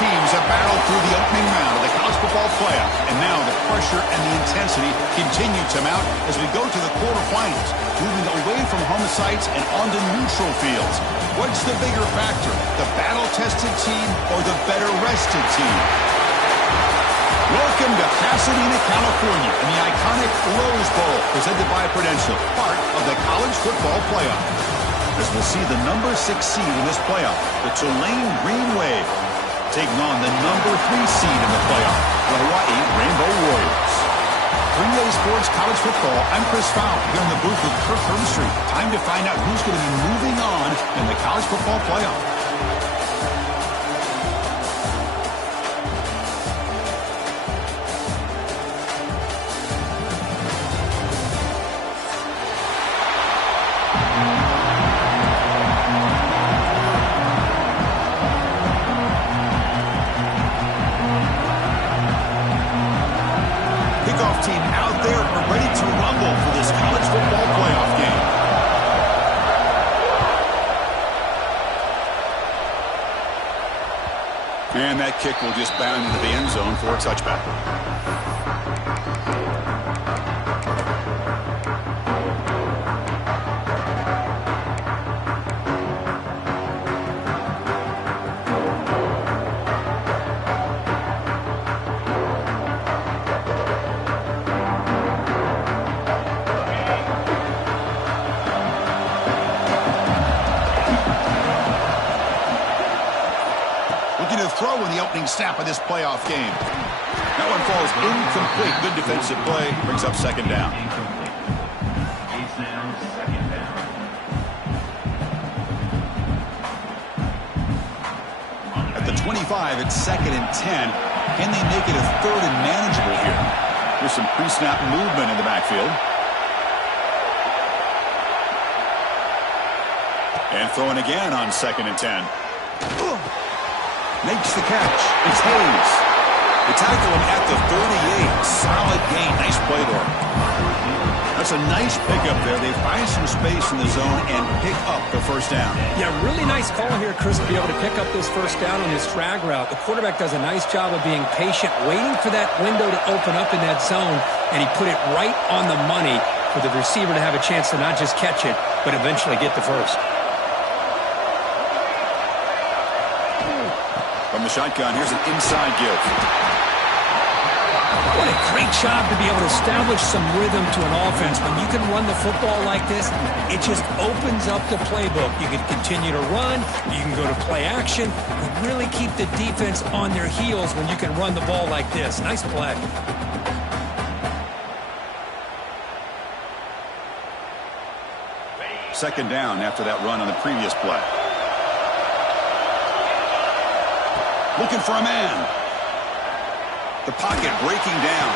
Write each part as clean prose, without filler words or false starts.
teams have battled through the opening round of the college football playoff, and now the pressure and the intensity continue to mount as we go to the quarterfinals, moving away from home sites and onto neutral fields. What's the bigger factor, the battle-tested team or the better-rested team? Welcome to Pasadena, California, in the iconic Rose Bowl, presented by Prudential, part of the college football playoff. As we'll see the number 6 seed in this playoff, the Tulane Green Wave, taking on the number 3 seed in the playoff, the Hawaii Rainbow Warriors. 3A Sports College Football, I'm Chris Fowle, here in the booth with Kirk Herbstreit. Time to find out who's going to be moving on in the college football playoff. Team out there are ready to rumble for this college football playoff game. And that kick will just bound into the end zone for a touchback. Throw in the opening snap of this playoff game. That one falls incomplete. Good defensive play. Brings up second down. At the 25, it's 2nd and 10. Can they make it a 3rd and manageable here? There's some pre-snap movement in the backfield. And throwing again on 2nd and 10. Makes the catch. It's Hayes. They tackle him at the 38. Solid gain. Nice play there. That's a nice pickup there. They find some space in the zone and pick up the first down. Yeah, really nice call here, Chris, to be able to pick up this first down on this drag route. The quarterback does a nice job of being patient, waiting for that window to open up in that zone, and he put it right on the money for the receiver to have a chance to not just catch it, but eventually get the first. From the shotgun, here's an inside give. What a great job to be able to establish some rhythm to an offense. When you can run the football like this, it just opens up the playbook. You can continue to run. You can go to play action. You really keep the defense on their heels when you can run the ball like this. Nice play. Second down after that run on the previous play. Looking for a man. The pocket breaking down.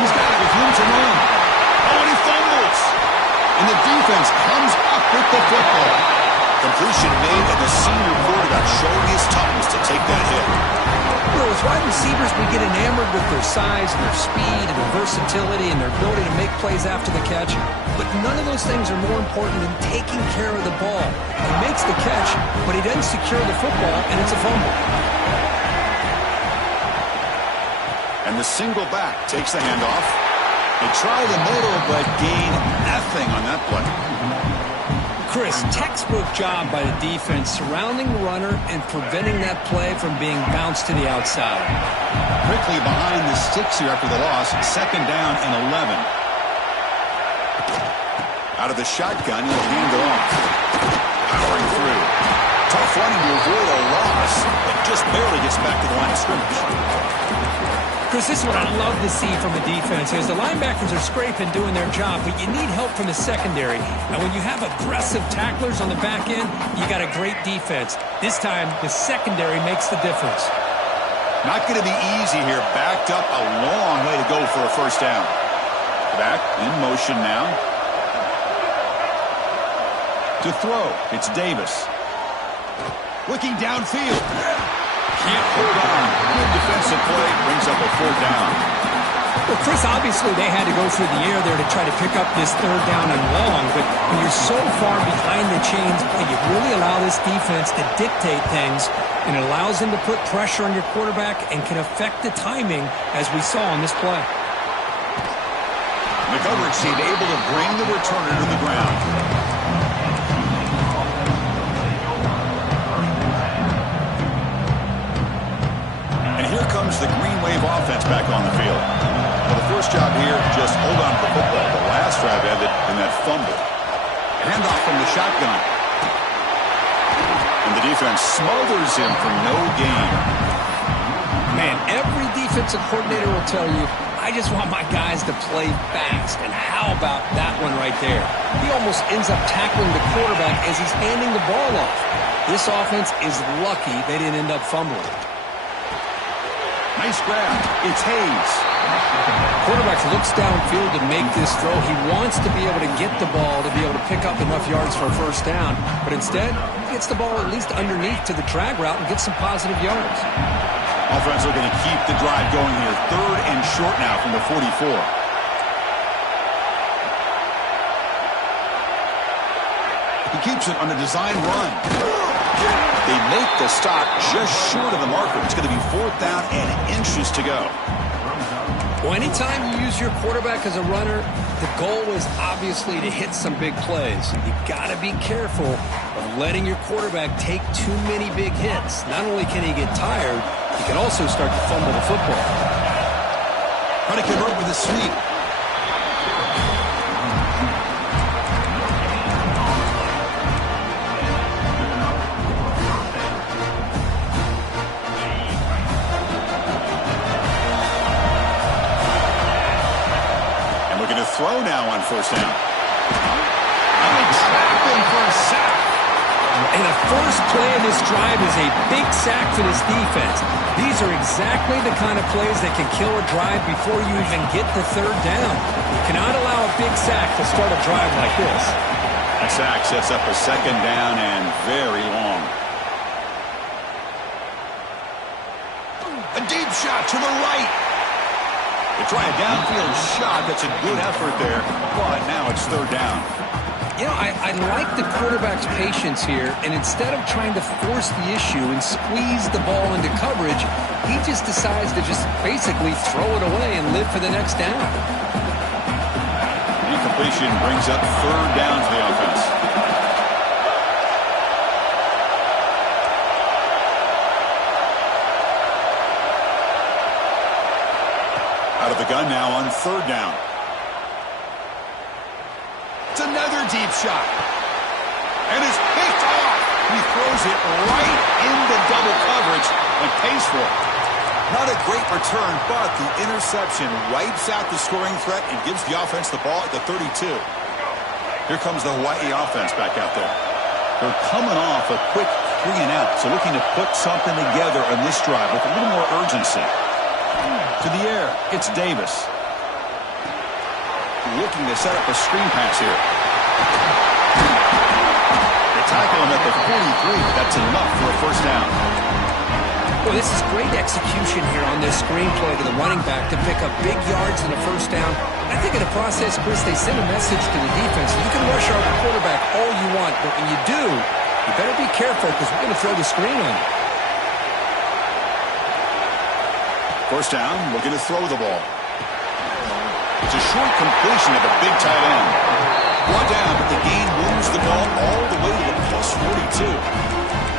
He's got it with room to run. Oh, and he fumbles. And the defense comes up with the football. Completion made, and the senior quarterback showing his toughness to take that hit. You know, as wide receivers, we get enamored with their size and their speed and their versatility and their ability to make plays after the catch. But none of those things are more important than taking care of the ball. He makes the catch, but he doesn't secure the football, and it's a fumble. And the single back takes the handoff. They try the middle, but gain nothing on that play. Chris, textbook job by the defense surrounding the runner and preventing that play from being bounced to the outside. Quickly behind the sticks here after the loss. Second down and 11. Out of the shotgun, he'll hand it off. Powering through. Tough running to avoid a loss, but just barely gets back to the line of scrimmage. Chris, this is what I love to see from a defense is the linebackers are scraping, doing their job, but you need help from the secondary. And when you have aggressive tacklers on the back end, you got a great defense. This time, the secondary makes the difference. Not going to be easy here. Backed up a long way to go for a first down. Back in motion now. To throw, it's Davis. Looking downfield. Can't hold on. Good defensive play. Brings up a 4th down. Well, Chris, obviously they had to go through the air there to try to pick up this third down and long, but when you're so far behind the chains, you really allow this defense to dictate things, and it allows them to put pressure on your quarterback and can affect the timing, as we saw on this play. The coverage team able to bring the returner to the ground. And here comes the Green Wave offense back on the field. Well, the first job here, just hold on to the football. The last drive ended in that fumble. Handoff from the shotgun. And the defense smothers him for no gain. Man, every defensive coordinator will tell you, I just want my guys to play fast. And how about that one right there? He almost ends up tackling the quarterback as he's handing the ball off. This offense is lucky they didn't end up fumbling. Nice grab. It's Hayes. Quarterback looks downfield to make this throw. He wants to be able to get the ball to be able to pick up enough yards for a first down. But instead, he gets the ball at least underneath to the drag route and gets some positive yards. Offense looking to keep the drive going here. 3rd and short now from the 44. He keeps it on a design run. They make the stop just short of the marker. It's going to be 4th down and inches to go. Well, anytime you use your quarterback as a runner, the goal is obviously to hit some big plays. You got to be careful of letting your quarterback take too many big hits. Not only can he get tired, he can also start to fumble the football. Trying to convert with a sweep. Throw now on first down. And they trap him for a sack. And the first play of this drive is a big sack for this defense. These are exactly the kind of plays that can kill a drive before you even get the 3rd down. You cannot allow a big sack to start a drive like this. A sack sets up a 2nd down and very long. A deep shot to the right. They try a downfield shot. That's a good effort there, but now it's 3rd down. You know, I like the quarterback's patience here, and instead of trying to force the issue and squeeze the ball into coverage, he just decides to just basically throw it away and live for the next down. Incompletion brings up 3rd down for the offense. Out of the gun now on 3rd down. It's another deep shot. And it's picked off. He throws it right into double coverage and pays for it. Not a great return, but the interception wipes out the scoring threat and gives the offense the ball at the 32. Here comes the Hawaii offense back out there. They're coming off a quick 3 and out, so looking to put something together on this drive with a little more urgency. To the air, it's Davis. Looking to set up a screen pass here. They tackle him at the 43, but that's enough for a first down. Well, this is great execution here on this screen play to the running back to pick up big yards and a first down. I think in the process, Chris, they send a message to the defense. You can rush our quarterback all you want, but when you do, you better be careful because we're going to throw the screen on you. First down, looking to throw the ball. It's a short completion of a big tight end. Brought down, but the gain moves the ball all the way to the plus 42.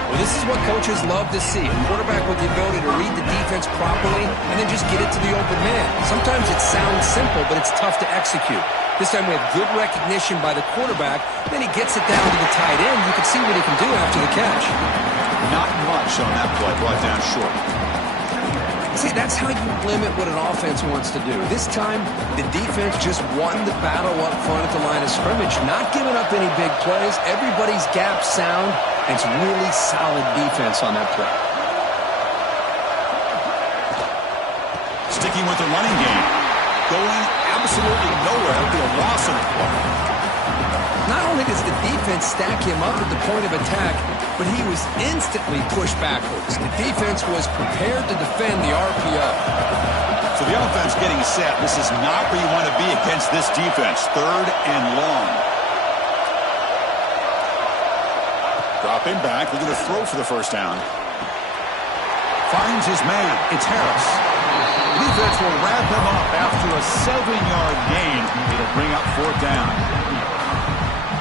Well, this is what coaches love to see. A quarterback with the ability to read the defense properly and then just get it to the open man. Sometimes it sounds simple, but it's tough to execute. This time we have good recognition by the quarterback. Then he gets it down to the tight end. You can see what he can do after the catch. Not much on that play, brought down short. See, that's how you limit what an offense wants to do. This time, the defense just won the battle up front at the line of scrimmage, not giving up any big plays. Everybody's gap sound, and it's really solid defense on that play. Sticking with the running game. Going absolutely nowhere. That'll be a loss on the play. Not only does the defense stack him up at the point of attack, but he was instantly pushed backwards. The defense was prepared to defend the RPO. So the offense getting set. This is not where you want to be against this defense. 3rd and long. Dropping back, looking to throw for the first down. Finds his man. It's Harris. The defense will wrap him up after a 7-yard gain. It'll bring up 4th down.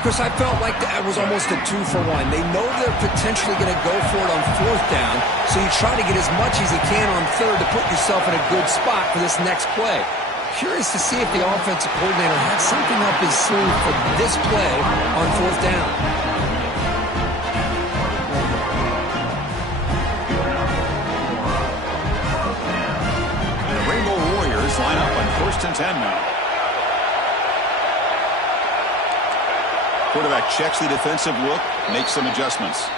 Chris, I felt like that was almost a 2-for-1. They know they're potentially going to go for it on 4th down, so you try to get as much as you can on 3rd to put yourself in a good spot for this next play. Curious to see if the offensive coordinator had something up his sleeve for this play on 4th down. And the Rainbow Warriors line up on 1st and 10 now. Quarterback checks the defensive look, makes some adjustments.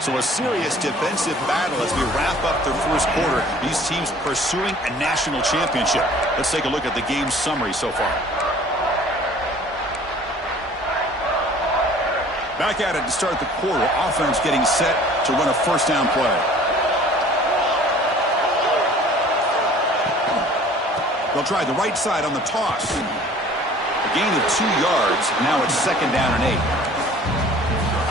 So a serious defensive battle as we wrap up the first quarter. These teams pursuing a national championship. Let's take a look at the game summary so far. Back at it to start the quarter. Offense getting set to run a first down play. They'll try the right side on the toss. A gain of 2 yards. Now it's 2nd down and 8.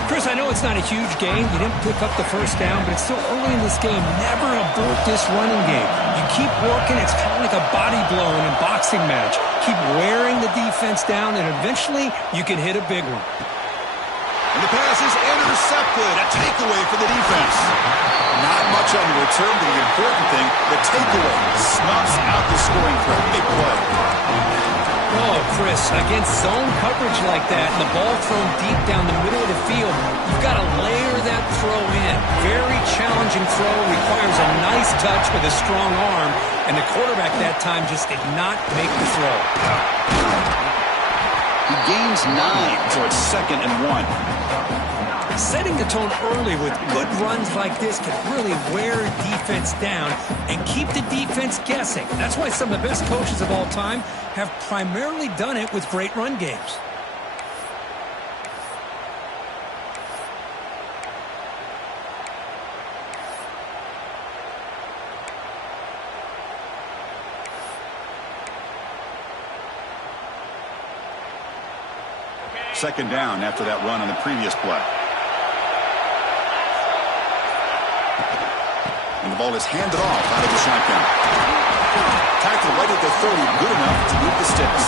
Chris, I know it's not a huge gain. You didn't pick up the first down, but it's still early in this game. Never abort this running game. You keep working. It's kind of like a body blow in a boxing match. Keep wearing the defense down, and eventually you can hit a big one. And the pass is intercepted. A takeaway for the defense. Not much on the return, but the important thing, the takeaway snuffs out the scoring threat. Big play. Oh, Chris, against zone coverage like that and the ball thrown deep down the middle of the field, you've got to layer that throw in. Very challenging throw, requires a nice touch with a strong arm, and the quarterback that time just did not make the throw. He gains 9, so it's 2nd and 1. Setting the tone early with good runs like this can really wear defense down and keep the defense guessing. That's why some of the best coaches of all time have primarily done it with great run games. Second down after that run on the previous play. And the ball is handed off out of the shotgun. Tackle right at the 30, good enough to move the sticks.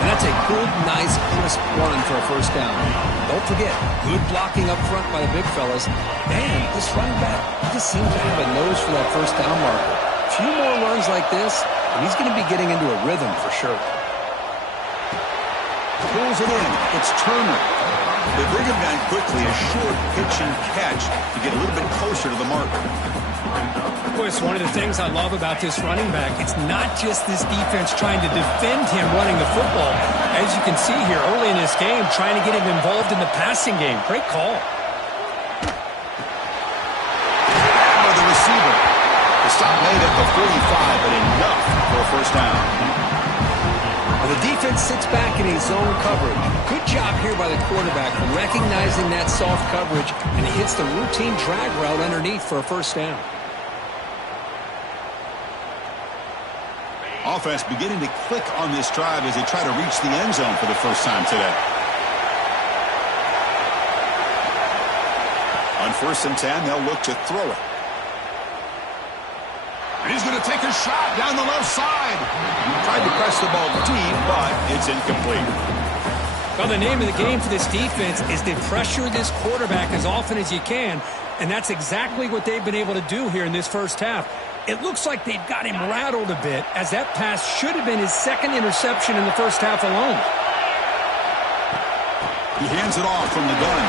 And that's a good, nice, crisp run for a first down. Don't forget, good blocking up front by the big fellas. And this running back just seems to have a nose for that first down marker. A few more runs like this, and he's going to be getting into a rhythm for sure. Pulls it in. It's Turner. They bring him down quickly, a short pitch and catch to get a little bit closer to the marker. Of course, one of the things I love about this running back, it's not just this defense trying to defend him running the football. As you can see here early in this game, trying to get him involved in the passing game. Great call. By the receiver. The stop made at the 45, but enough for a first down. The defense sits back in a zone coverage. Good job here by the quarterback recognizing that soft coverage, and he hits the routine drag route underneath for a first down. Offense beginning to click on this drive as they try to reach the end zone for the first time today. On 1st and 10, they'll look to throw it. And he's going to take a shot down the left side. Tried to press the ball deep, but it's incomplete. Well, the name of the game for this defense is to pressure this quarterback as often as you can, and that's exactly what they've been able to do here in this first half. It looks like they've got him rattled a bit, as that pass should have been his 2nd interception in the first half alone. He hands it off from the gun.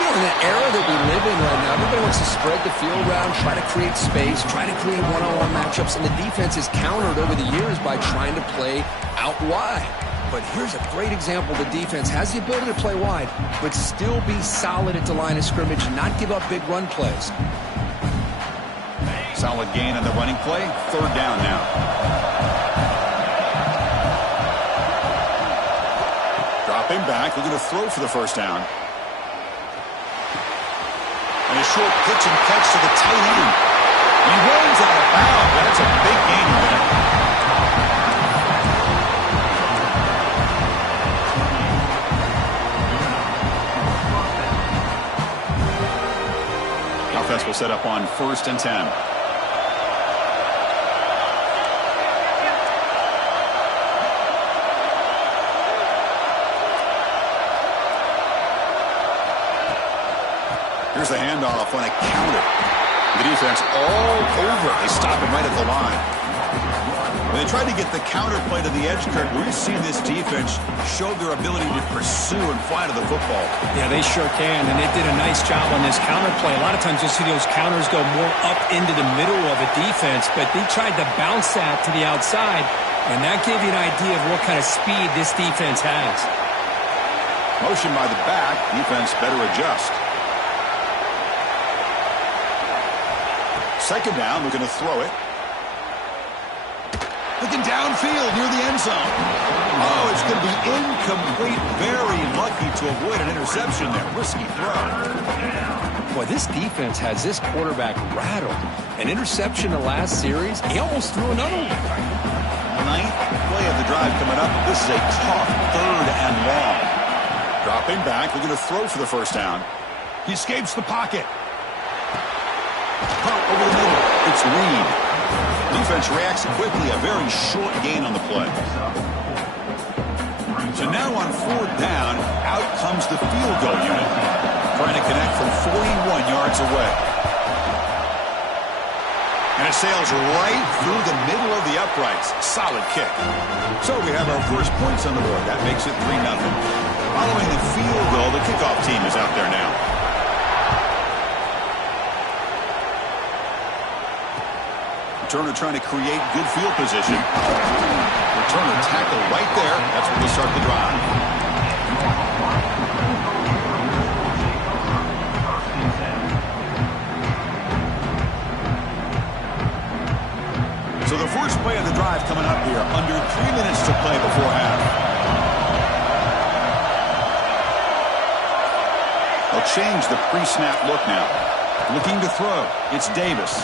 You know, in the era that we live in right now, everybody wants to spread the field around, try to create space, try to create one-on-one matchups, and the defense is countered over the years by trying to play out wide. But here's a great example. The defense has the ability to play wide, but still be solid at the line of scrimmage and not give up big run plays. Solid gain on the running play. 3rd down now. Dropping back, looking to throw for the first down. And a short pitch and catch to the tight end. He runs out of bounds. That's a big gain there. The offense will set up on 1st and 10. Here's the handoff on a counter. The defense all over. They stop him right at the line. When they tried to get the counter play to the edge, Kirk, we've seen this defense show their ability to pursue and fly to the football. Yeah, they sure can, and they did a nice job on this counter play. A lot of times you'll see those counters go more up into the middle of a defense, but they tried to bounce that to the outside, and that gave you an idea of what kind of speed this defense has. Motion by the back. Defense better adjust. Second down, we're going to throw it. Looking downfield near the end zone. Oh, it's going to be incomplete. Very lucky to avoid an interception there. Risky throw. Boy, this defense has this quarterback rattled. An interception the last series. He almost threw another one. 9th play of the drive coming up. This is a tough 3rd and long. Dropping back. We're going to throw for the first down. He escapes the pocket. Pop over the middle. It's Reed. Defense reacts quickly. A very short gain on the play. So now on 4th down, out comes the field goal unit. Trying to connect from 41 yards away. And it sails right through the middle of the uprights. Solid kick. So we have our first points on the board. That makes it 3-0. Following the field goal, the kickoff team is out there now. Turner trying to create good field position. Turner tackle right there. That's where they start the drive. So the first play of the drive coming up here. Under 3 minutes to play before half. They'll change the pre-snap look now. Looking to throw. It's Davis.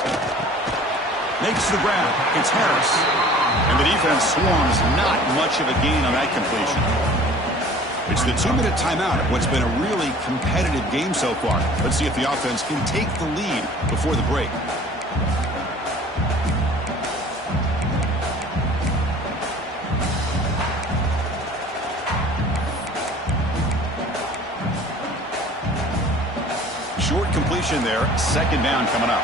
Makes the grab. It's Harris. And the defense swarms. Not much of a gain on that completion. It's the 2-minute timeout of what's been a really competitive game so far. Let's see if the offense can take the lead before the break. Short completion there. 2nd down coming up.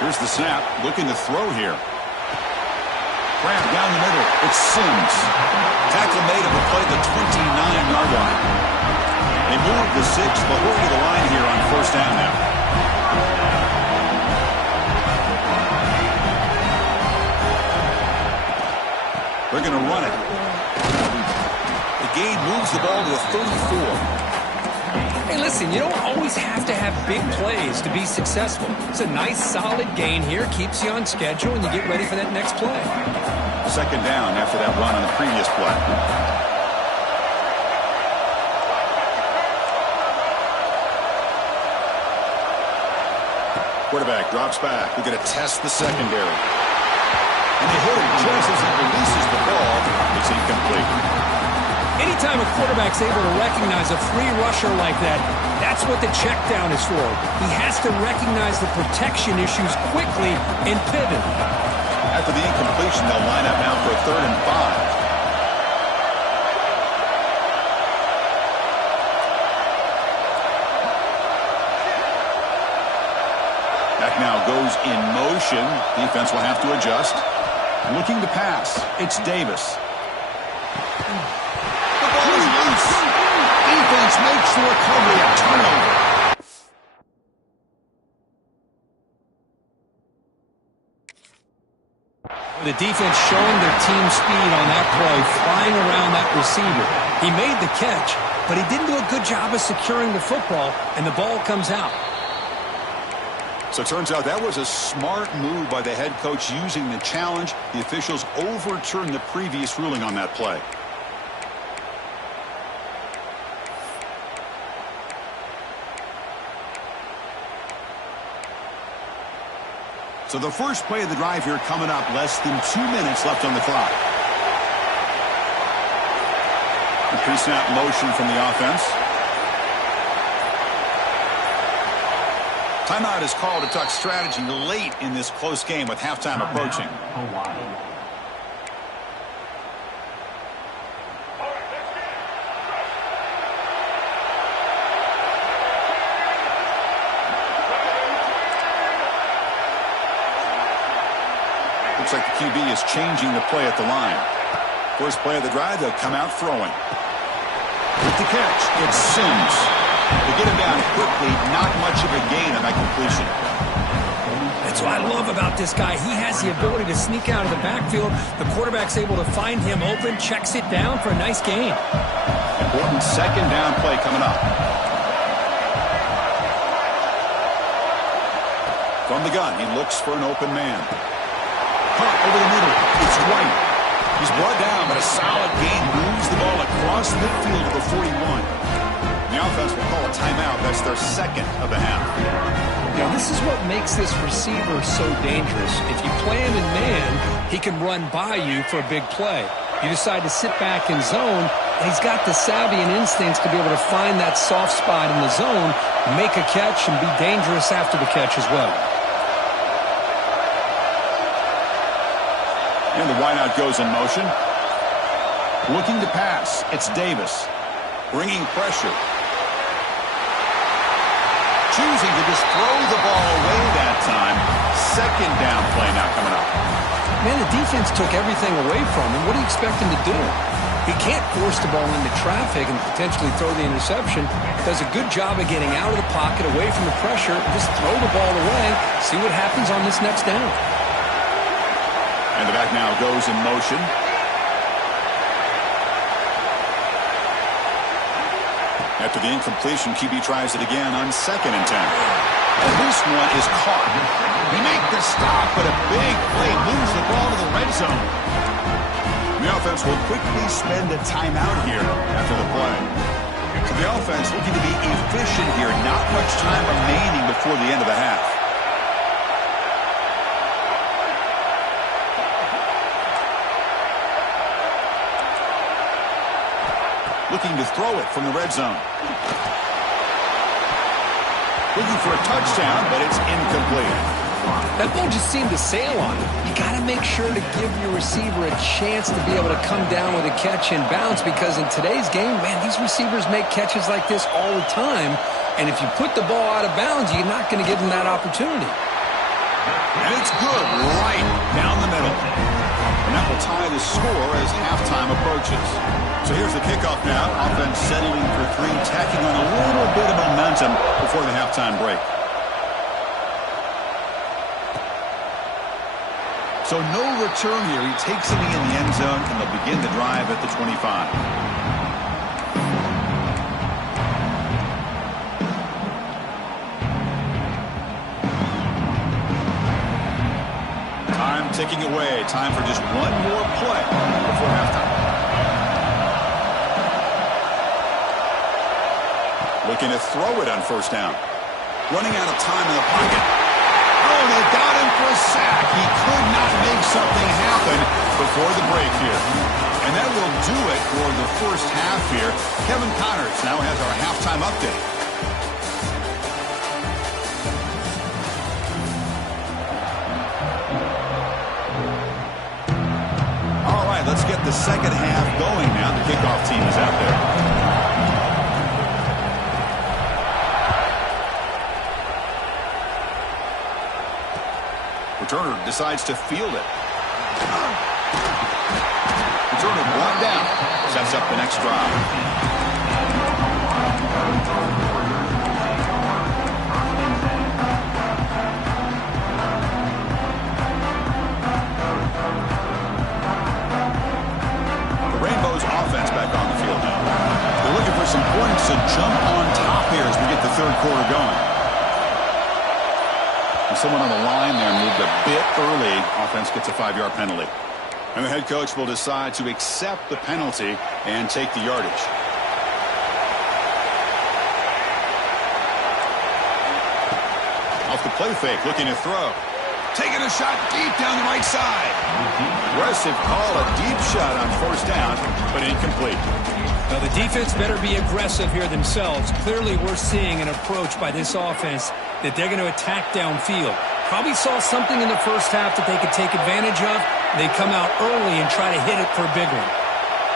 Here's the snap, looking to throw here. Grab down the middle. It's Sims. Tackle made at the play, the 29-yard line. They move the 6. They'll hurry to the line here on 1st down now. They're going to run it. The gain moves the ball to a 34. Hey, listen, you don't always have to have big plays to be successful. It's a nice, solid gain here. Keeps you on schedule, and you get ready for that next play. 2nd down after that run on the previous play. Quarterback drops back. We're going to test the secondary. And they hit him just as he releases the ball. It's incomplete. Anytime a quarterback's able to recognize a free rusher like that, that's what the check down is for. He has to recognize the protection issues quickly and pivot. After the incompletion, they'll line up now for a 3rd and 5. Back now goes in motion. Defense will have to adjust. Looking to pass. It's Davis. The ball is loose. Defense makes the recovery. A turnover. The defense showing their team speed on that play, flying around that receiver. He made the catch, but he didn't do a good job of securing the football, and the ball comes out. So it turns out that was a smart move by the head coach using the challenge. The officials overturned the previous ruling on that play. So the first play of the drive here coming up, less than 2 minutes left on the clock. The pre-snap motion from the offense. Timeout is called to talk strategy late in this close game with halftime approaching. Looks like the QB is changing the play at the line. First play of the drive, they'll come out throwing. With the catch, it's Sims. They get him down quickly, not much of a gain on that completion. That's what I love about this guy. He has the ability to sneak out of the backfield. The quarterback's able to find him open, checks it down for a nice gain. Important second down play coming up. From the gun, he looks for an open man. Over the middle, it's White. He's brought down, but a solid gain moves the ball across midfield to the 41. The offense will call a timeout. That's their second of the half. Now, this is what makes this receiver so dangerous. If you play him in man, he can run by you for a big play. You decide to sit back in zone, and he's got the savvy and instincts to be able to find that soft spot in the zone, make a catch, and be dangerous after the catch as well. And the wideout goes in motion. Looking to pass. It's Davis. Bringing pressure. Choosing to just throw the ball away that time. Second down play now coming up. Man, the defense took everything away from him. What do you expect him to do? He can't force the ball into traffic and potentially throw the interception. Does a good job of getting out of the pocket, away from the pressure, and just throw the ball away. See what happens on this next down. And the back now goes in motion. After the incompletion, QB tries it again on 2nd and 10. And this one is caught. They make the stop, but a big play moves the ball to the red zone. The offense will quickly spend a timeout here after the play. So the offense looking to be efficient here. Not much time remaining before the end of the half. Looking to throw it from the red zone. Looking for a touchdown, but it's incomplete. That ball just seemed to sail on him. You got to make sure to give your receiver a chance to be able to come down with a catch and bounce, because in today's game, man, these receivers make catches like this all the time. And if you put the ball out of bounds, you're not going to give them that opportunity. And it's good right down the middle. And that will tie the score as halftime approaches. So here's the kickoff now. Offense settling for 3, tacking on a little bit of momentum before the halftime break. So no return here. He takes it in the end zone, and they'll begin the drive at the 25. Time ticking away. Time for just one more play before halftime. Looking to throw it on 1st down. Running out of time in the pocket. Oh, they got him for a sack. He could not make something happen before the break here. And that will do it for the first half here. Kevin Connors now has our halftime update. All right, let's get the second half going now. The kickoff team is out there. Returner decides to field it. Returner brought down. Sets up the next drive. The Rainbows offense back on the field now. They're looking for some points to jump on top here as we get the third quarter going. And someone on the line there moved a bit early. Offense gets a 5-yard penalty. And the head coach will decide to accept the penalty and take the yardage. Off the play fake, looking to throw. Taking a shot deep down the right side. Aggressive call, a deep shot on first down, but incomplete. Now the defense better be aggressive here themselves. Clearly we're seeing an approach by this offense that they're going to attack downfield. Probably saw something in the first half that they could take advantage of. They come out early and try to hit it for a big one.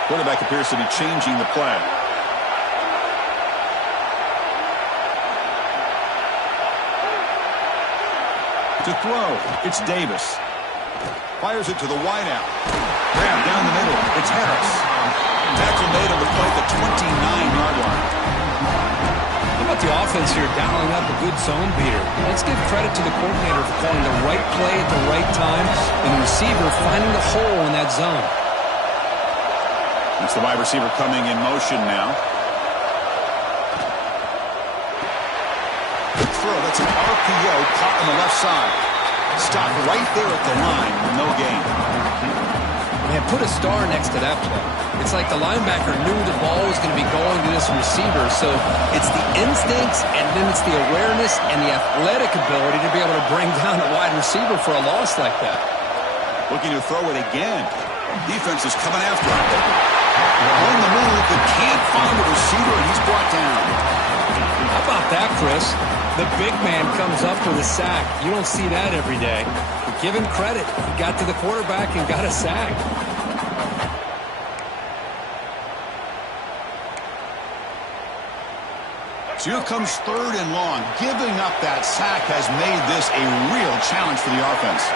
Quarterback appears to be changing the play. To throw, it's Davis. Fires it to the wideout. Grab down the middle, it's Harris. Tackle made on the play at the 29-yard line. How about the offense here dialing up a good zone beater? Let's give credit to the coordinator for calling the right play at the right time and the receiver finding the hole in that zone. It's the wide receiver coming in motion now. Good throw. That's an RPO caught on the left side. Stopped right there at the line. No gain. Man, put a star next to that play. It's like the linebacker knew the ball was going to be going to this receiver, so it's the instincts and then it's the awareness and the athletic ability to be able to bring down a wide receiver for a loss like that. Looking to throw it again. Defense is coming after him. On the move, but can't find the receiver, and he's brought down. How about that, Chris? The big man comes up with a sack. You don't see that every day. But give him credit. He got to the quarterback and got a sack. So here comes 3rd and long. Giving up that sack has made this a real challenge for the offense.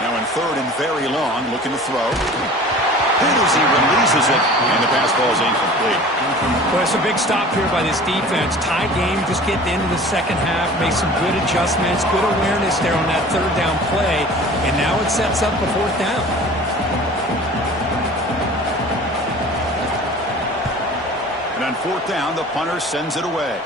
Now in 3rd and very long, looking to throw. Hit as he releases it, and the pass ball is incomplete. Well, it's a big stop here by this defense. Tie game, just getting into the second half, made some good adjustments, good awareness there on that 3rd down play, and now it sets up a 4th down. And on 4th down, the punter sends it away.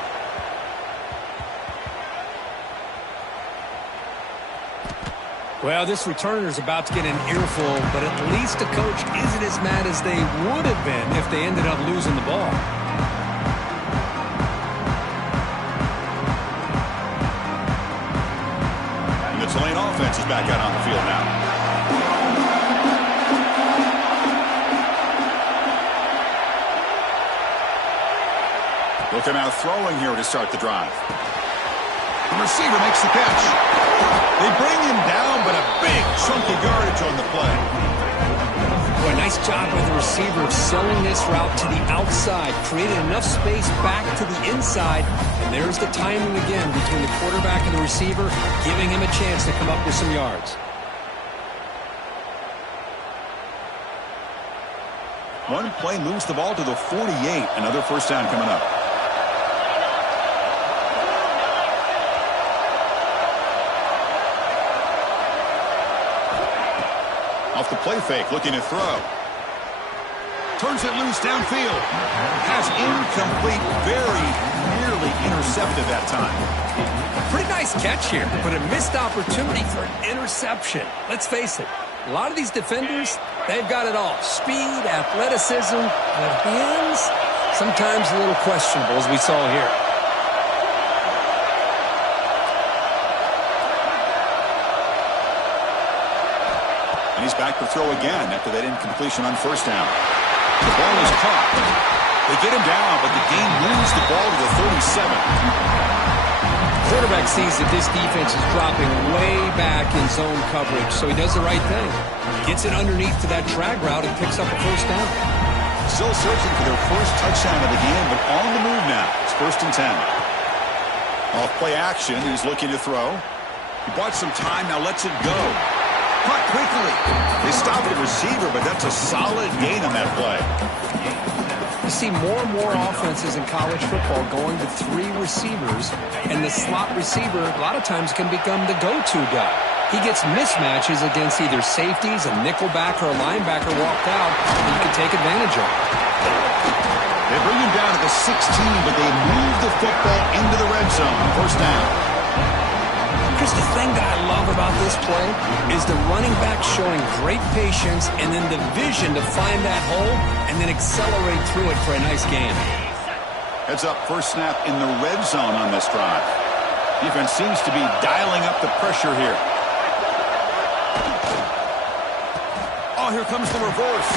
Well, this returner is about to get an earful, but at least the coach isn't as mad as they would have been if they ended up losing the ball. And the Tulane offense is back out on the field now. Looking out throwing here to start the drive. The receiver makes the catch. They bring him down, but a big chunk of yardage on the play. Boy, nice job by the receiver of selling this route to the outside, creating enough space back to the inside, and there's the timing again between the quarterback and the receiver, giving him a chance to come up with some yards. One play moves the ball to the 48. Another 1st down coming up. Off the play fake, looking to throw. Turns it loose downfield. Pass incomplete, very nearly intercepted that time. Pretty nice catch here, but a missed opportunity for an interception. Let's face it, a lot of these defenders, they've got it all. Speed, athleticism, but hands, sometimes a little questionable, as we saw here. And he's back to throw again after that incompletion on 1st down. The ball is caught. They get him down, but the game moves the ball to the 37. Quarterback sees that this defense is dropping way back in zone coverage, so he does the right thing. Gets it underneath to that drag route and picks up a 1st down. Still searching for their first touchdown of the game, but on the move now. It's 1st and 10. Off play action, he's looking to throw. He bought some time, now lets it go. Caught quickly. They stopped the receiver, but that's a solid gain on that play. You see more and more offenses in college football going to 3 receivers, and the slot receiver a lot of times can become the go-to guy. he gets mismatches against either safeties, a nickelback, or a linebacker walked out, and you can take advantage of it. They bring him down to the 16, but they move the football into the red zone. First down. Chris, the thing that I love about this play is the running back showing great patience and then the vision to find that hole and then accelerate through it for a nice gain. Heads up, first snap in the red zone on this drive. Defense seems to be dialing up the pressure here. Oh, here comes the reverse.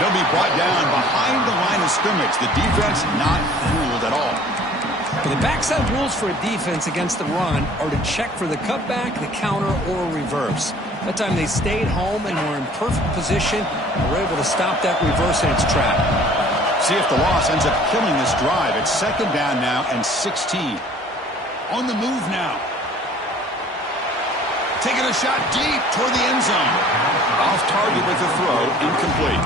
He'll be brought down behind the line of scrimmage. The defense not fooled at all. Well, the backside rules for a defense against the run are to check for the cutback, the counter, or reverse. That time they stayed home and were in perfect position and were able to stop that reverse in its track. See if the loss ends up killing this drive. It's second down now and 16. On the move now. Taking a shot deep toward the end zone. Off target with the throw, incomplete.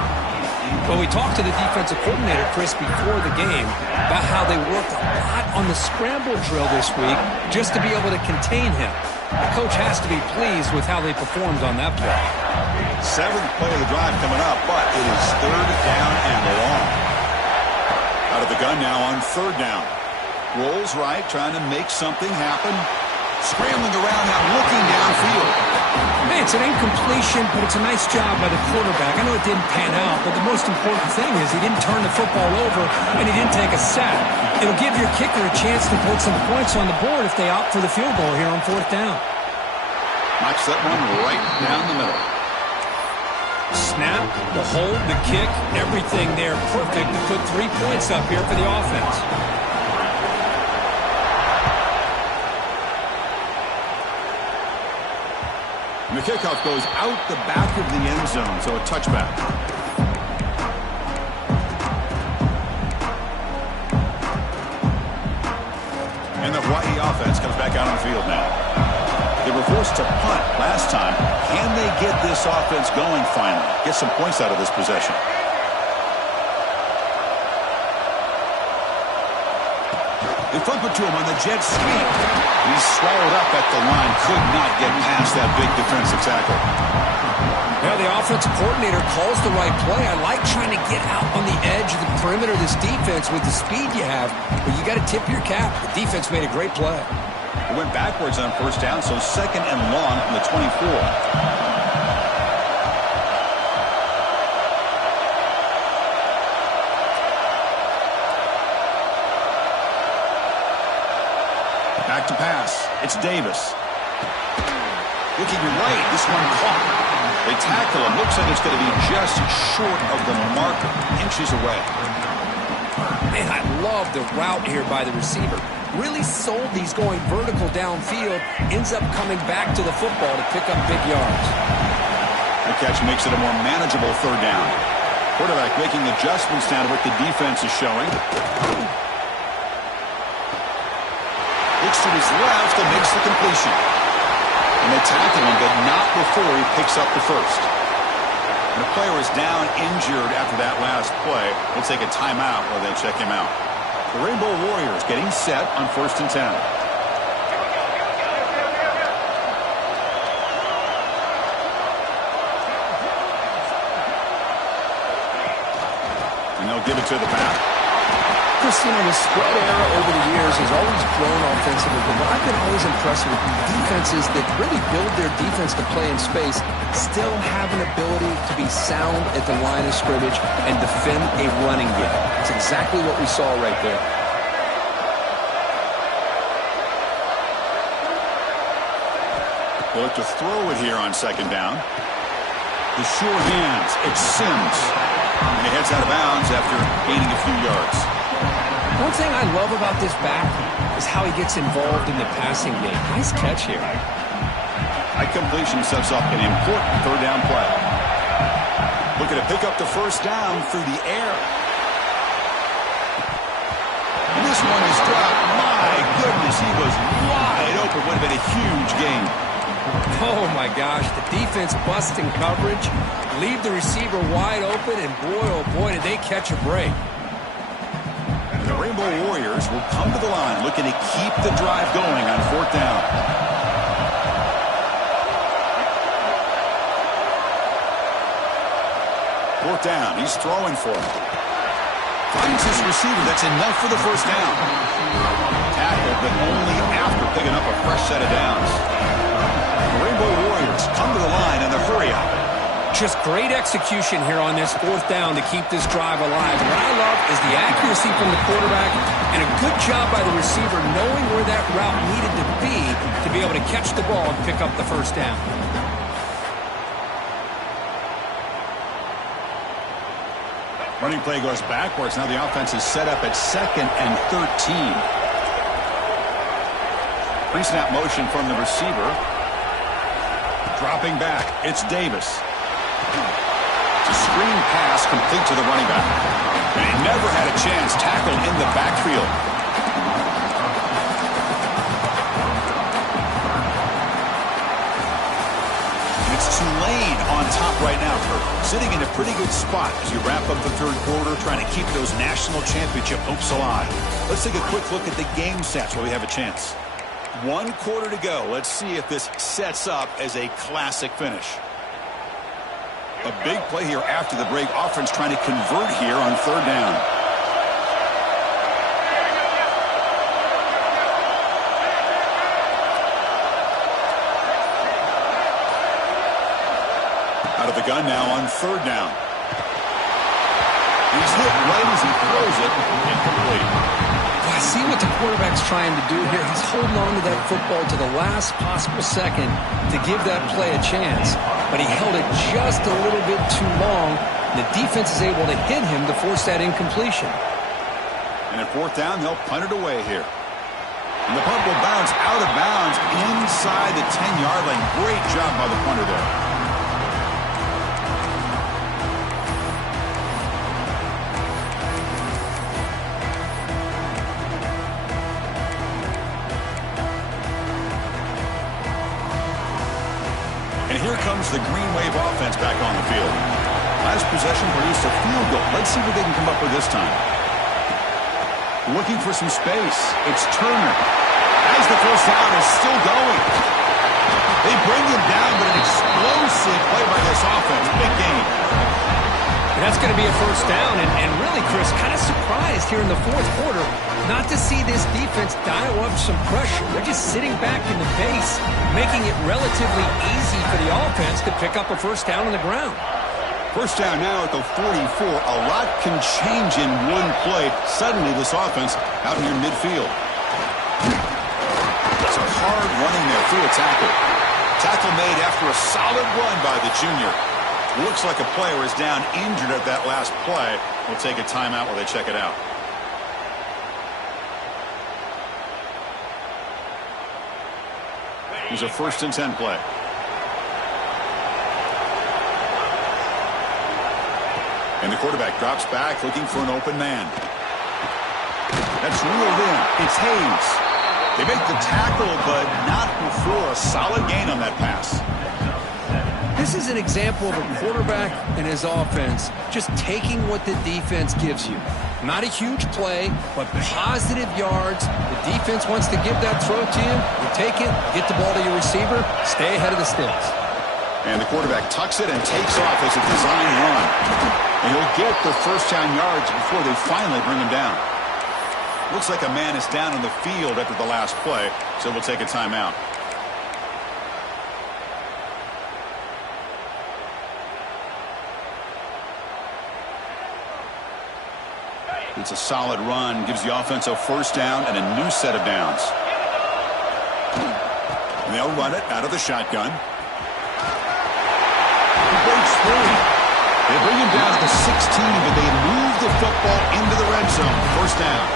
Well, we talked to the defensive coordinator, Chris, before the game about how they worked a lot on the scramble drill this week just to be able to contain him. The coach has to be pleased with how they performed on that play. Seventh play of the drive coming up, but it is third down and long. Out of the gun now on third down. Rolls right, trying to make something happen. Scrambling around now, looking downfield. Hey, it's an incompletion, but it's a nice job by the quarterback. I know it didn't pan out, but the most important thing is he didn't turn the football over and he didn't take a sack. It'll give your kicker a chance to put some points on the board if they opt for the field goal here on fourth down. Knocks that one right down the middle. Snap, the hold, the kick, everything there perfect to put 3 points up here for the offense. And the kickoff goes out the back of the end zone, so a touchback. And the Hawaii offense comes back out on the field now. They were forced to punt last time. Can they get this offense going finally? Get some points out of this possession. They flip it to him on the jet sweep. He's swallowed up at the line. Could not get past that big defensive tackle. Well, the offensive coordinator calls the right play. I like trying to get out on the edge of the perimeter of this defense with the speed you have, but you got to tip your cap. The defense made a great play. It went backwards on first down, so second and long from the 24. Back to pass. It's Davis. Looking right, this one caught. They tackle him. Looks like it's going to be just short of the marker, inches away. Man, I love the route here by the receiver. Really sold these going vertical downfield. Ends up coming back to the football to pick up big yards. The catch makes it a more manageable third down. Quarterback making adjustments down to what the defense is showing. Looks to his left and makes the completion. And they tackle him, but not before he picks up the first. And the player is down injured after that last play. They'll take a timeout while they check him out. The Rainbow Warriors getting set on 1st and 10. And they'll give it to the back. Christine, the spread era over the years has always grown offensively, but I've been always impressed with defenses that really build their defense to play in space, still have an ability to be sound at the line of scrimmage and defend a running game. That's exactly what we saw right there. They'll look to throw it here on second down. The sure hands. It's Sims. And he heads out of bounds after gaining a few yards. One thing I love about this back is how he gets involved in the passing game. Nice catch here. High completion sets up an important third down play. Looking to pick up the first down through the air. And this one is dropped. My goodness, he was wide open. Would have been a huge gain. Oh, my gosh. The defense busting coverage. Leave the receiver wide open, and boy, oh boy, did they catch a break. And the Rainbow Warriors will come to the line looking to keep the drive going on 4th down. fourth down. He's throwing for it. Finds his receiver. That's enough for the first down. Tackled, but only after picking up a fresh set of downs. The Rainbow Warriors come to the line in the hurry out. Just great execution here on this fourth down to keep this drive alive. What I love is the accuracy from the quarterback and a good job by the receiver knowing where that route needed to be able to catch the ball and pick up the first down. Running play goes backwards. Now the offense is set up at 2nd and 13. Pre-snap motion from the receiver. Dropping back. It's Davis. It's a screen pass complete to the running back. And he never had a chance. Tackled in the backfield. Tulane on top right now, Kurt. Sitting in a pretty good spot as you wrap up the third quarter, trying to keep those national championship hopes alive. Let's take a quick look at the game stats while we have a chance. 1 quarter to go. Let's see if this sets up as a classic finish. A big play here after the break. Offense trying to convert here on third down. Out of the gun now on third down. He's hit right as he throws it. Incomplete. Well, I see what the quarterback's trying to do here. He's holding on to that football to the last possible second to give that play a chance. But he held it just a little bit too long. The defense is able to hit him to force that incompletion. And at fourth down, they'll punt it away here. And the punt will bounce out of bounds inside the 10-yard line. Great job by the punter there. Here comes the Green Wave offense back on the field. Last possession produced a field goal. Let's see what they can come up with this time. Looking for some space. It's Turner. As the first down is still going. They bring him down, but an explosive play by this offense. Big game. That's going to be a first down, and really, Chris, kind of surprised here in the fourth quarter not to see this defense dial up some pressure. They're just sitting back in the base, making it relatively easy for the offense to pick up a first down on the ground. First down now at the 44. A lot can change in one play. Suddenly, this offense out near midfield. It's a hard running there through a tackle. Tackle made after a solid run by the junior. Looks like a player is down injured at that last play. We'll take a timeout while they check it out. It was a 1st and 10 play. And the quarterback drops back looking for an open man. That's reeled in. It's Hayes. They make the tackle, but not before a solid gain on that pass. This is an example of a quarterback and his offense just taking what the defense gives you. Not a huge play, but positive yards. The defense wants to give that throw to you. You take it, get the ball to your receiver, stay ahead of the sticks. And the quarterback tucks it and takes off as a design run. And he'll get the first down yards before they finally bring him down. Looks like a man is down on the field after the last play, so we'll take a timeout. It's a solid run, gives the offense a first down and a new set of downs. And they'll run it out of the shotgun. He breaks free. They bring him down to the 16, but they move the football into the red zone. First down.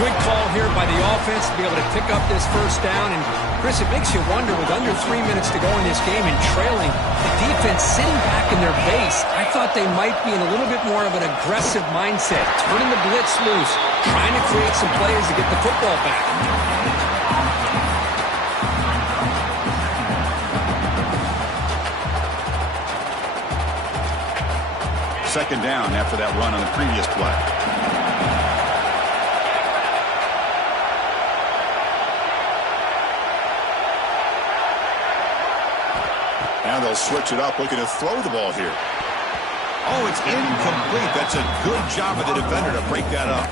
Quick call here by the offense to be able to pick up this first down. And, Chris, it makes you wonder, with under 3 minutes to go in this game and trailing, the defense sitting back in their base. I thought they might be in a little bit more of an aggressive mindset, turning the blitz loose, trying to create some plays to get the football back. Second down after that run on the previous play. Now they'll switch it up, looking to throw the ball here. Oh, it's incomplete. That's a good job of the defender to break that up.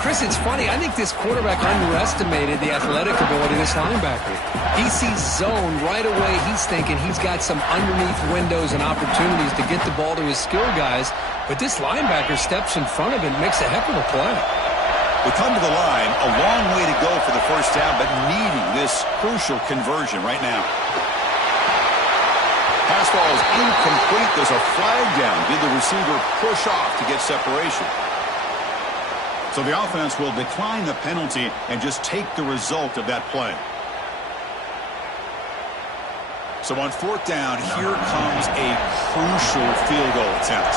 Chris, it's funny. I think this quarterback underestimated the athletic ability of this linebacker. He sees zone right away. He's thinking he's got some underneath windows and opportunities to get the ball to his skill guys. But this linebacker steps in front of him and makes a heck of a play. We come to the line, a long way to go for the first down, but needing this crucial conversion right now. Pass ball is incomplete. There's a flag down. Did the receiver push off to get separation? So the offense will decline the penalty and just take the result of that play. So on fourth down, here comes a crucial field goal attempt.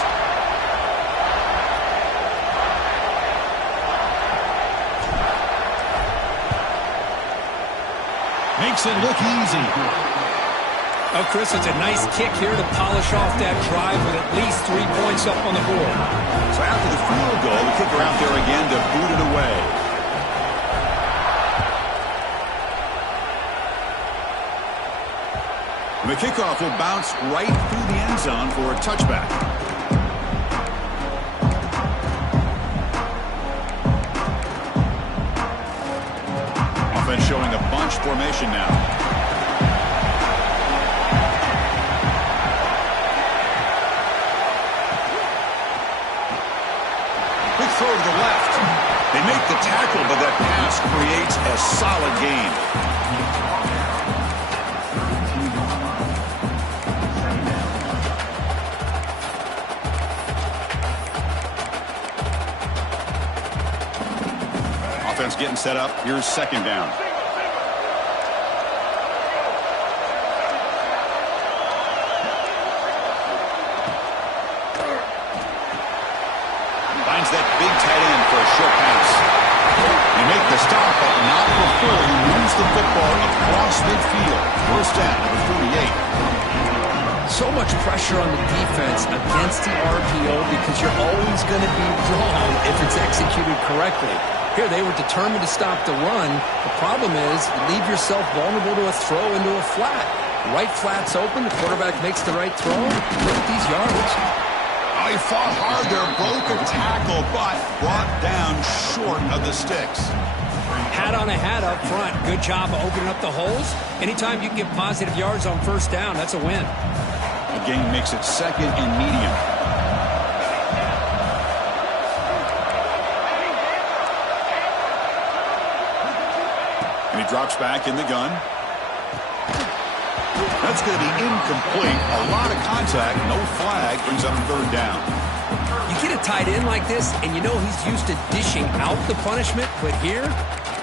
Makes it look easy. Oh, Chris, it's a nice kick here to polish off that drive with at least 3 points up on the board. So after the field goal, the kicker out there again to boot it away. And the kickoff will bounce right through the end zone for a touchback. Offense showing a bunch formation now. Throw to the left. They make the tackle, but that pass creates a solid gain. Offense getting set up. Here's second down. That big tight end for a short pass. They make the stop, but not before he moves the football across midfield. First down, number 38. So much pressure on the defense against the RPO because you're always going to be wrong if it's executed correctly. Here, they were determined to stop the run. The problem is you leave yourself vulnerable to a throw into a flat. Right flat's open. The quarterback makes the right throw. Look at these yards. Oh, he fought hard there, broke a tackle, but brought down short of the sticks. Hat on a hat up front. Good job of opening up the holes. Anytime you can get positive yards on first down, that's a win. The game makes it second and medium. And he drops back in the gun. That's going to be incomplete. A lot of contact, no flag, brings up third down. You get a tight end like this, and you know he's used to dishing out the punishment, but here,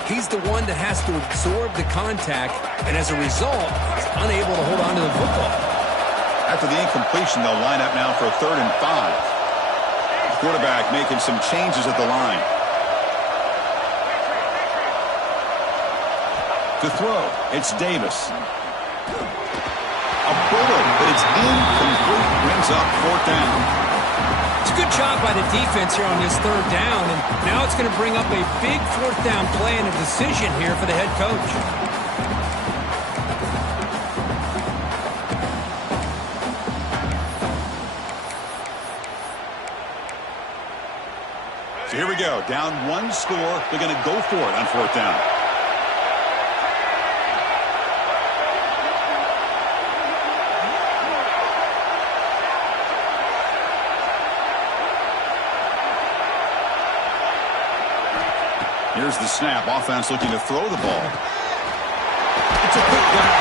he's the one that has to absorb the contact, and as a result, he's unable to hold on to the football. After the incompletion, they'll line up now for a 3rd and 5. The quarterback making some changes at the line. To throw, it's Davis. A bullet, but it's incomplete. Brings up fourth down. It's a good job by the defense here on this third down, and now it's going to bring up a big fourth down play and a decision here for the head coach. So here we go. Down one score. They're going to go for it on fourth down. Here's the snap. Offense looking to throw the ball. It's a quick down.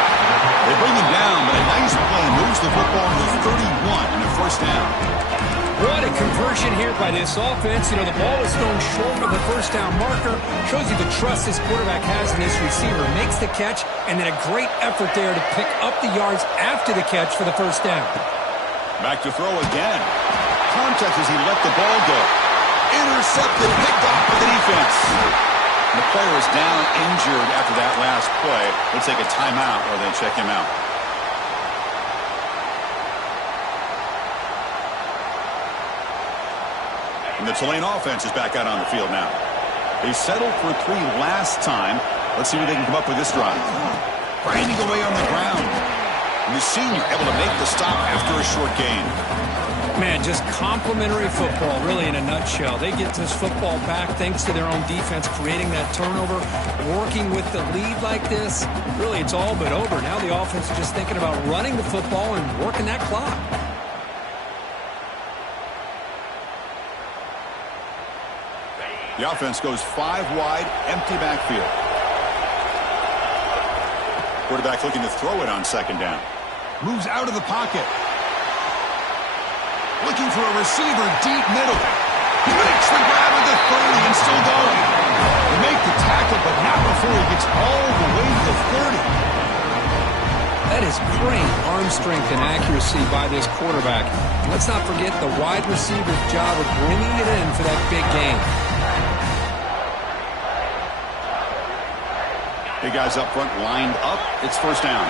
They bring him down, but a nice play moves the football to 31 and a first down. What a conversion here by this offense. You know, the ball is thrown short of the first down marker. Shows you the trust this quarterback has in this receiver. Makes the catch, and then a great effort there to pick up the yards after the catch for the first down. Back to throw again. Contact as he let the ball go. Intercepted, picked off by the defense. The player is down injured after that last play. They'll take a timeout or they check him out. And the Tulane offense is back out on the field now. They settled for 3 last time. Let's see what they can come up with this drive. Grinding away on the ground. And the senior able to make the stop after a short gain. Man, just complimentary football, really, in a nutshell. They get this football back thanks to their own defense, creating that turnover, working with the lead like this. Really, it's all but over. Now the offense is just thinking about running the football and working that clock. The offense goes 5 wide, empty backfield. Quarterback looking to throw it on second down. Moves out of the pocket. Looking for a receiver deep middle. He makes the grab at the 30 and still going. They make the tackle, but not before he gets all the way to the 30. That is great arm strength and accuracy by this quarterback. Let's not forget the wide receiver's job of bringing it in for that big game. Big guys up front lined up. It's first down.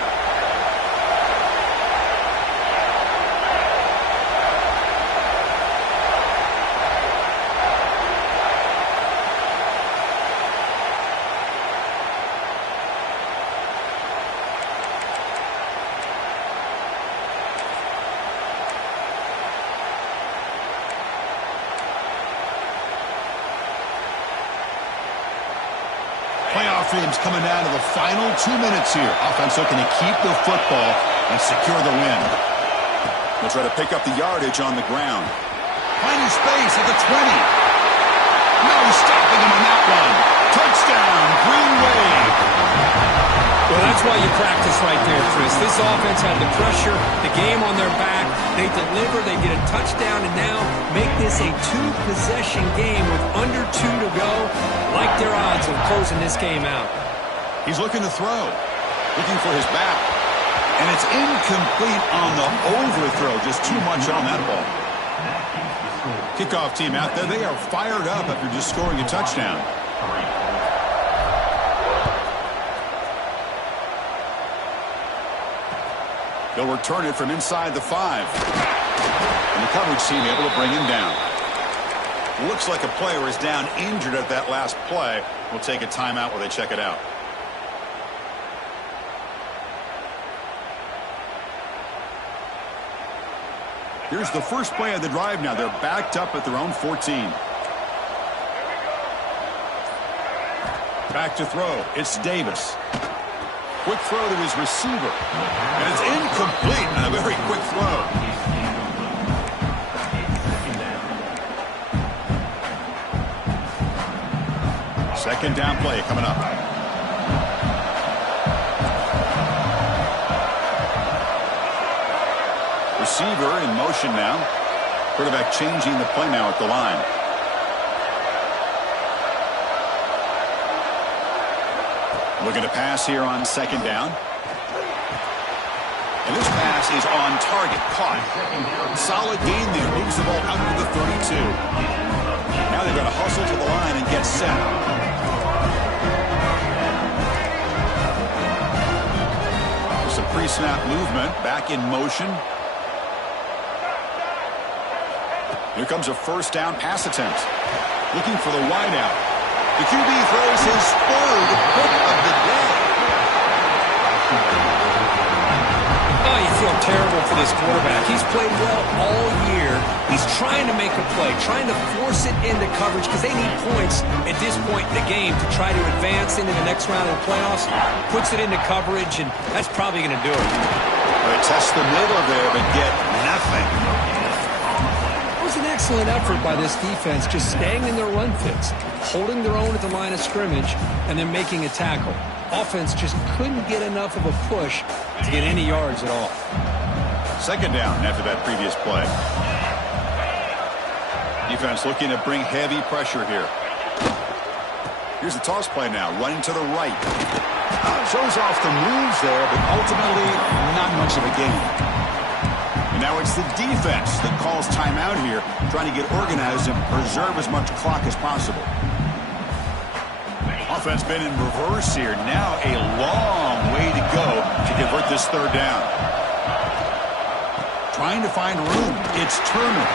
Playoff games coming down to the final 2 minutes here. Offense looking to keep the football and secure the win. They'll try to pick up the yardage on the ground. Finding space at the 20. No stopping him on that one. Touchdown, Green Wave. Well, that's why you practice right there, Chris. This offense had the pressure, the game on their back. They deliver, they get a touchdown, and now make this a 2-possession game with under 2 to go. Like their odds of closing this game out. He's looking to throw. Looking for his back. And it's incomplete on the overthrow. Just too much on that ball. Kickoff team out there. They are fired up after just scoring a touchdown. They'll return it from inside the 5. And the coverage team able to bring him down. Looks like a player is down injured at that last play. We'll take a timeout while they check it out. Here's the first play of the drive now. They're backed up at their own 14. Back to throw. It's Davis. Quick throw to his receiver. And it's incomplete on a very quick throw. Second down play coming up. Receiver in motion now. Quarterback changing the play now at the line. Looking to pass here on second down. And this pass is on target. Caught. Solid gain there. Moves the ball out to the 32. Now they've got to hustle to the line and get set. Some pre-snap movement. Back in motion. Here comes a first down pass attempt. Looking for the wideout. The QB throws his third pick of the day. Oh, you feel terrible for this quarterback. He's played well all year. He's trying to make a play, trying to force it into coverage because they need points at this point in the game to try to advance into the next round of the playoffs. Puts it into coverage, and that's probably going to do it. They test the middle there, but get nothing. It was an excellent effort by this defense, just staying in their run fits, holding their own at the line of scrimmage, and then making a tackle. Offense just couldn't get enough of a push to get any yards at all. Second down after that previous play. Defense looking to bring heavy pressure here. Here's the toss play now, running to the right. Shows off the moves there, but ultimately not much of a gain. And now it's the defense that calls timeout here, trying to get organized and preserve as much clock as possible. Offense been in reverse here. Now a long way to go to convert this third down. Trying to find room. It's Turner.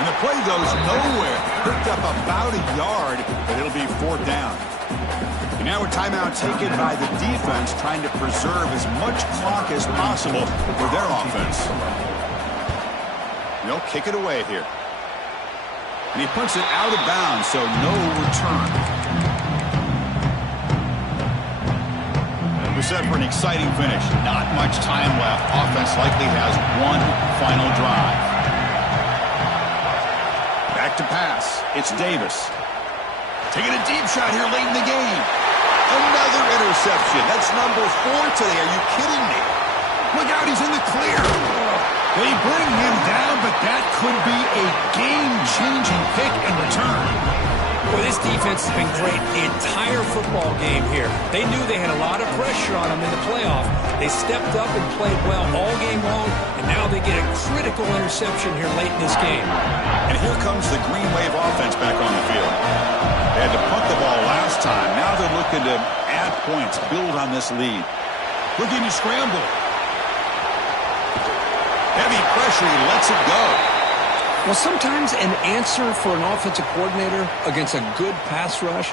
And the play goes nowhere. Picked up about a yard, but it'll be fourth down. And now a timeout taken by the defense, trying to preserve as much clock as possible for their offense. They'll kick it away here. And he puts it out of bounds, so no return. We're set for an exciting finish. Not much time left. Offense likely has one final drive. Back to pass. It's Davis. Taking a deep shot here late in the game. Another interception. That's number 4 today. Are you kidding me? Look out, he's in the clear. They bring him down, but that could be a game-changing pick and return. Well, this defense has been great the entire football game here. They knew they had a lot of pressure on them in the playoff. They stepped up and played well all game long, and now they get a critical interception here late in this game. And here comes the Green Wave offense back on the field. They had to punt the ball last time. Now they're looking to add points, build on this lead. Looking to scramble. Heavy pressure, he lets it go. Well, sometimes an answer for an offensive coordinator against a good pass rush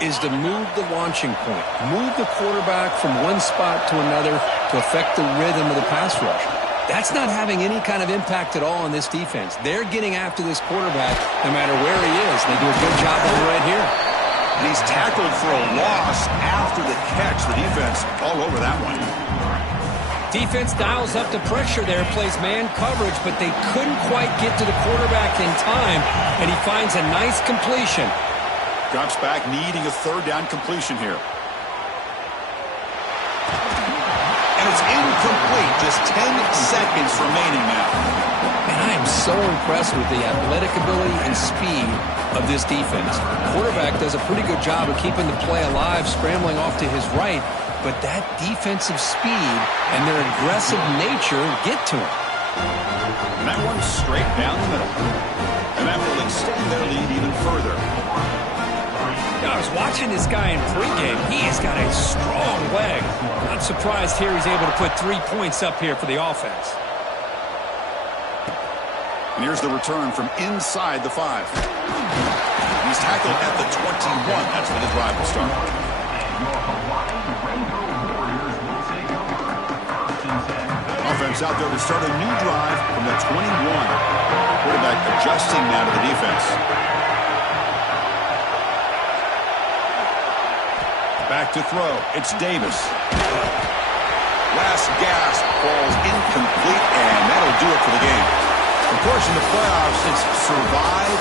is to move the launching point, move the quarterback from one spot to another to affect the rhythm of the pass rush. That's not having any kind of impact at all on this defense. They're getting after this quarterback no matter where he is. They do a good job of it right here. And he's tackled for a loss after the catch. The defense all over that one. Defense dials up the pressure there, plays man coverage, but they couldn't quite get to the quarterback in time, and he finds a nice completion. Drops back, needing a third down completion here. And it's incomplete. Just 10 seconds remaining now. And I am so impressed with the athletic ability and speed of this defense. Quarterback does a pretty good job of keeping the play alive, scrambling off to his right, but that defensive speed and their aggressive nature get to him. And that one's straight down the middle. And that will extend their lead even further. I was watching this guy in pregame. He has got a strong leg. Not surprised here he's able to put 3 points up here for the offense. And here's the return from inside the 5. He's tackled at the 21. That's where the drive will start. Offense out there to start a new drive from the 21. Quarterback adjusting now to the defense. Back to throw. It's Davis. Last gasp falls incomplete, and that'll do it for the game. Of course, in the playoffs, it's survive